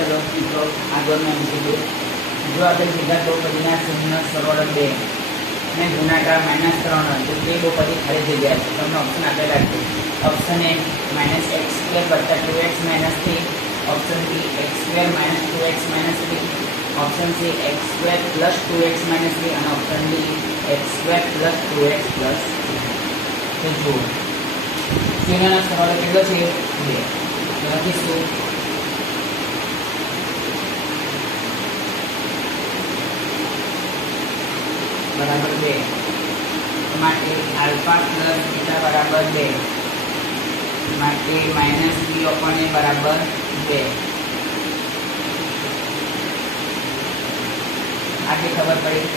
ચલો મિત્રો આગળનો MCQ જો આપણે સીધા બહુપદીના શૂન્ય સરળ 2 ને ગુણાકાર -3 હોય તો તે બહુપદી ખાલી જગ્યા છે તમને ઓપ્શન આપેલા છે option A -x² + 2x - 3 option B x² - 2x - 3 option C x² + 2x - 3 અને ઓપ્શન D x² + 2x + 3 તો જુઓ શૂન્યનો સરવાળો કેટલો છે 2 લખીશું बराबर 2 માટે આલ્ફા પ્લસ બીટા બરાબર 2 માટે માઈનસ b upon a બરાબર 2 આટલી ખબર પડી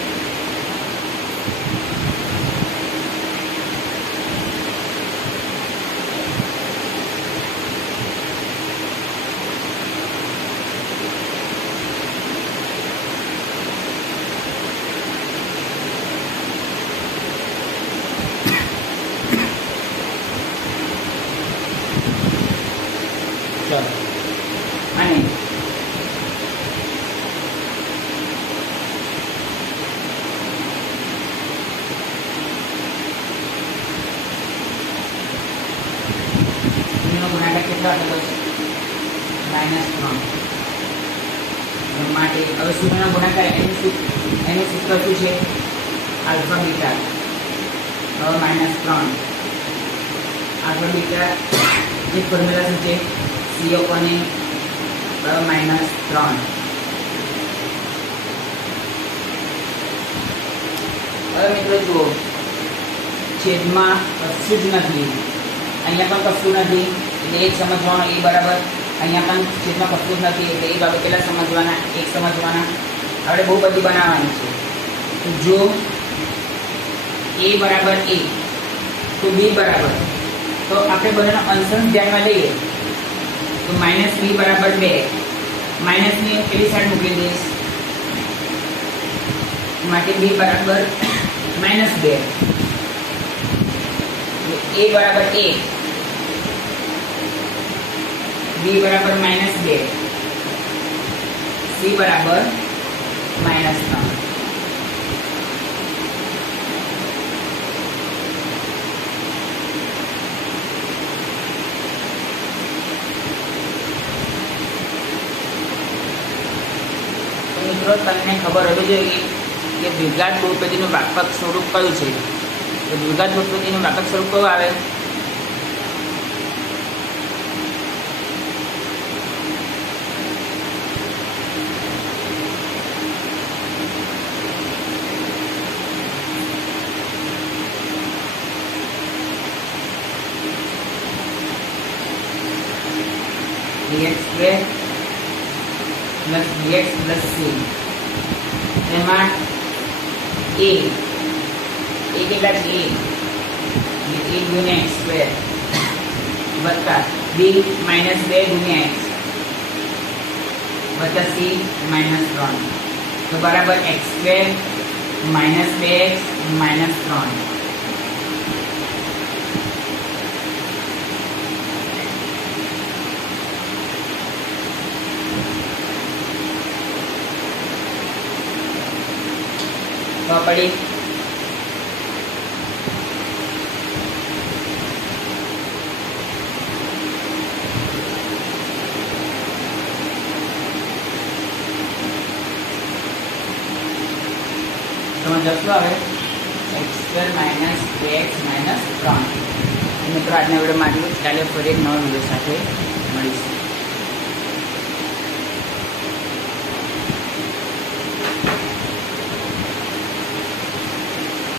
અને ગુણાકાર કેટલા થતો છે -3 માટે હવે શૂન્યનો ગુણાકાર એનું સૂત્ર શું છે આલ્ફા બીટા હવે -3 આલ્ફા બીટા એક ફોર્મ્યુલા શું છે c upon a -3 હવે મિત્રો જુઓ છેદમાં કશું જ નથી અહીંયા પણ કશું નથી એટલે એક સમજવાનું એ બરાબર અહીંયા પણ છેદમાં કશું જ નથી એટલે એ બાબત કેટલા સમજવાના એક સમજવાના આપણે બહુ બધી બનાવવાની છે તો જો a બરાબર a તો b બરાબર તો આપણે બંનેનો અંશંશ ધ્યાનમાં લઈએ તો -b બરાબર 2 માઇનસ ની પેલી સાઈડ મૂકી દઈશ માટે b બરાબર -2 a બરાબર 1 b બરાબર -2 c બરાબર -3 મિત્રો તમને ખબર હોવી જોઈએ કે દ્વિઘાત બહુપદીનું વ્યાપક સ્વરૂપ કયું છે તો દ્વિઘાત બહુપદીનું વ્યાપક સ્વરૂપ કયું આવે dx² plus dx plus c તેમાં a કેટલા છે a ગુણ્યા x² વત્તા b -2 ગુણ્યા x વત્તા c -3 તો બરાબર x² -2x -3 तो पड़ी तो जब आवे x² - 2x - 3 मित्रों आज विडियो में आटलू च। काले फरी एक नवा विडियो साथे मळीशुं।